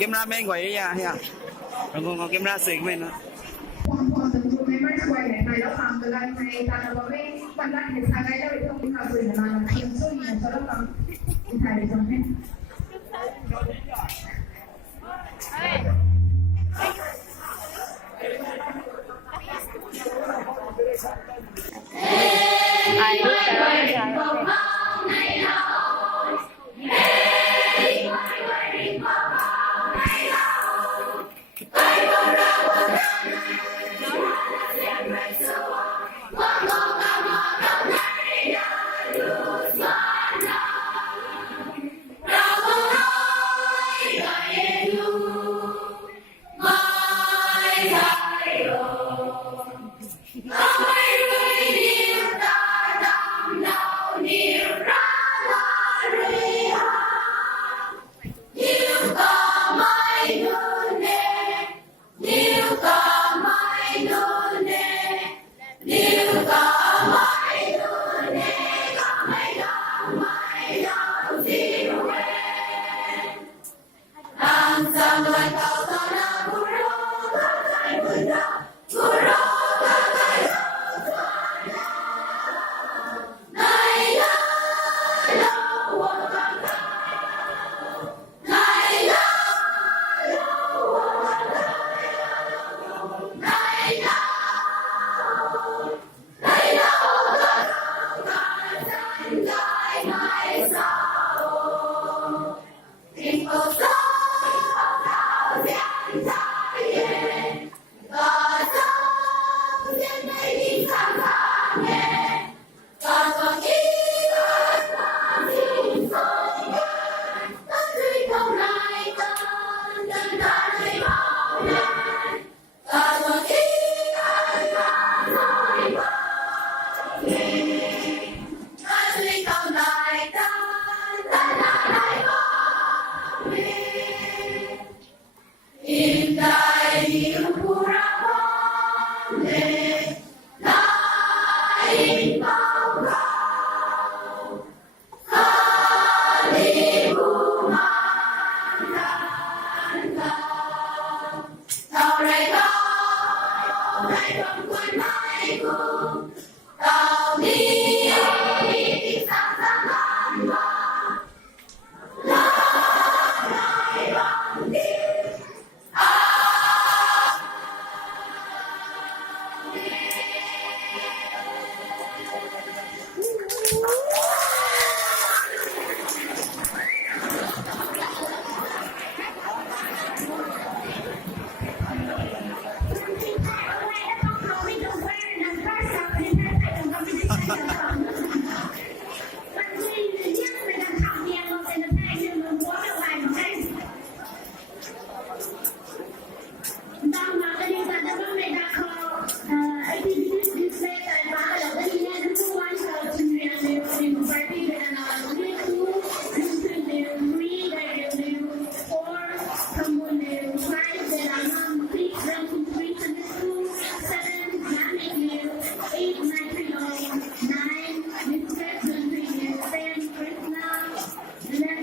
Cameraman quay ra nha. Còn camera xịn mình nữa. ความจะดูไม่สวยไหนไปแล้วความจะได้ในการเราไม่วันนั้นเห็นทางได้เลยต้องมีความสวยงามเพียงช่วยอย่างเฉพาะความอินไทยตรงนี้ Woo!